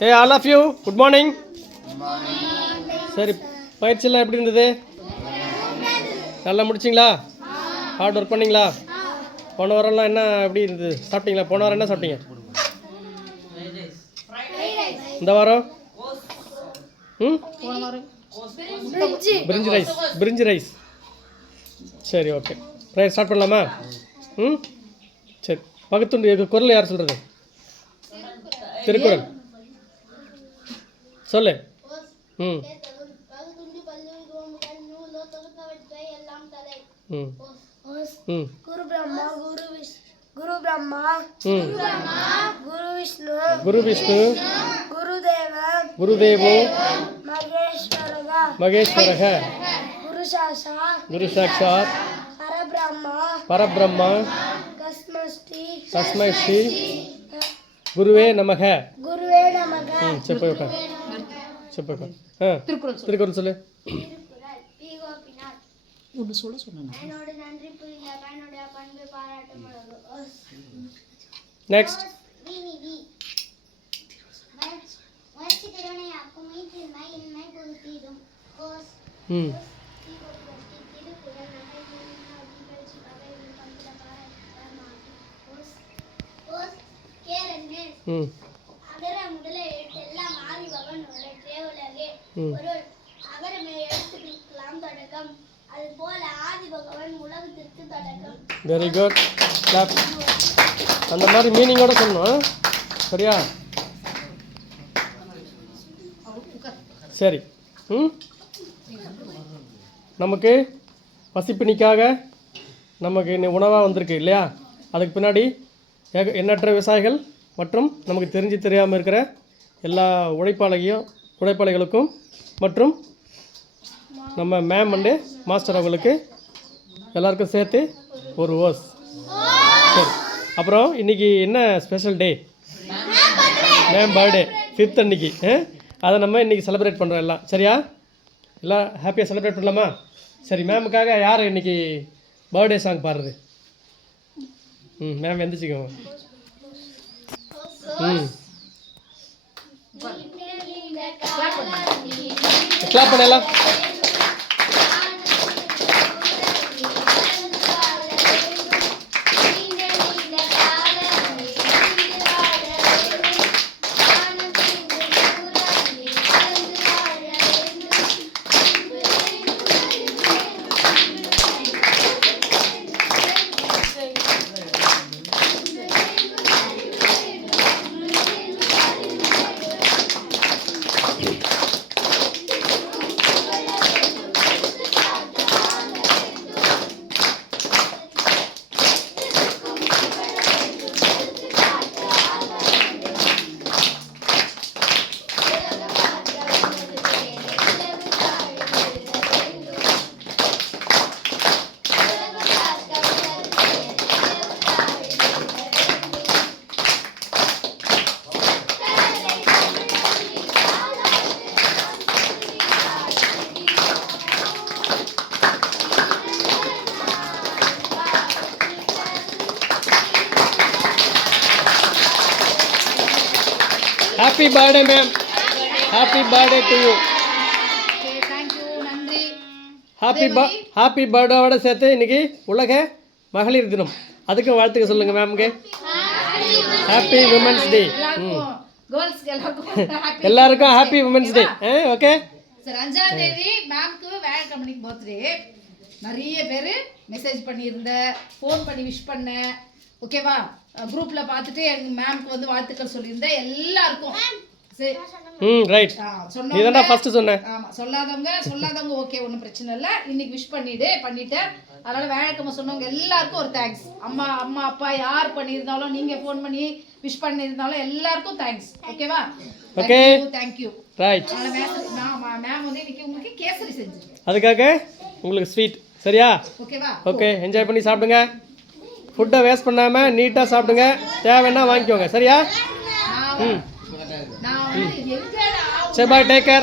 Hey, all of you, good morning. சரி, பயிற்சியெல்லாம் எப்படி இருந்தது? நல்லா முடிச்சிங்களா? ஹார்ட் ஒர்க் பண்ணிங்களா? போன வாரம்லாம் என்ன எப்படி இருந்தது? சாப்பிட்டீங்களா? போன வாரம் என்ன சாப்பிட்டீங்க? இந்த வாரம்? பிரிஞ்சி ரைஸ். சரி, ஓகே. ப்ரேயர் ஸ்டார்ட் பண்ணலாமா? சரி. பகுத்துண்டு குரல் யார் சொல்கிறது? திருக்குறள் சொல்லு. குரு விஷ்ணு குருதேவோ மகேஸ்வரக குரு சாட்சாத் பரபிரம்மா தஸ்மை ஸ்ரீ குருவே நமக. திருக்குறள் சொல்லு. நெக்ஸ்ட். Very good. அந்த மாதிரி மீனிங்கோட சொல்லணும். சரியா? சரி. நமக்கு பசிப்பினிக்காக நமக்கு இன்னும் உணவாக வந்திருக்கு இல்லையா? அதுக்கு பின்னாடி எண்ணற்ற விவசாயிகள் மற்றும் நமக்கு தெரிஞ்சு தெரியாமல் இருக்கிற எல்லா உழைப்பாளிகளுக்கும் மற்றும் நம்ம மேம் அண்டு மாஸ்டர் அவங்களுக்கு எல்லாருக்கும் சேர்த்து ஒரு ஓஸ். சரி. அப்புறம் இன்றைக்கி என்ன special day? Ma'am birthday 5th அன்றைக்கி. அதை நம்ம இன்றைக்கி செலிப்ரேட் பண்ணுறோம் எல்லாம். சரியா? எல்லாம் ஹாப்பியாக செலிப்ரேட் பண்ணலாமா? சரி. மேமுக்காக யார் இன்றைக்கி பர்த்டே சாங் பாடுறது? மேம் எந்திரிச்சிக்கோங்க. கிளாப் பண்ணலாம். Happy birthday, ma'am. Happy birthday to you. Okay, thank you. நன்றி. Happy birthday ஓட சேர்த்து இன்னைக்கு உலக மகளிர் தினம். அதுக்கு வாழ்த்துக்க சொல்லுங்க மேம்க்கு. Happy Women's Day. எல்லாருக்கும் Happy Women's Day. Okay. Sir 5ஆம் தேதி மேம்க்கு வேன் கம்பெனிக்கு பர்த்டே. நிறைய பேர் மெசேஜ் பண்ணியிருந்த, ஃபோன் பண்ணி விஷ் பண்ண. ஓகேவா? குரூப்ல பார்த்துட்டு எங்க மேம்க்கு வந்து வாழ்த்துக்கள் சொல்லியிருந்தேன் எல்லாருக்கும். ரைட். நீதான்டா ஃபர்ஸ்ட் சொன்ன. ஆமா. சொல்லாதவங்க ஓகே, ஒன்றும் பிரச்சனை இல்லை. இன்னைக்கு விஷ் பண்ணிட்டேன். அதனால வேலைக்கிழமை சொன்னவங்க எல்லாருக்கும் ஒரு தேங்க்ஸ். அம்மா அப்பா யார் பண்ணியிருந்தாலும், நீங்க ஃபோன் பண்ணி விஷ் பண்ணியிருந்தாலும் எல்லாருக்கும் தேங்க்ஸ். ஓகேவா? ஓகே. தேங்க்யூ. ரைட். மேம் வந்து இன்னைக்கு உங்களுக்கு கேசரி செஞ்சிருக்கேன். அதுக்காக உங்களுக்கு ஸ்வீட். சரியா? ஓகேவா? ஓகே. என்ஜாய் பண்ணி சாப்பிடுங்க. ஃபுட்டை வேஸ்ட் பண்ணாமல் நீட்டாக சாப்பிடுங்க. தேவைன்னா வாங்கிக்கோங்க. சரியா? சரி, பாய். Take care.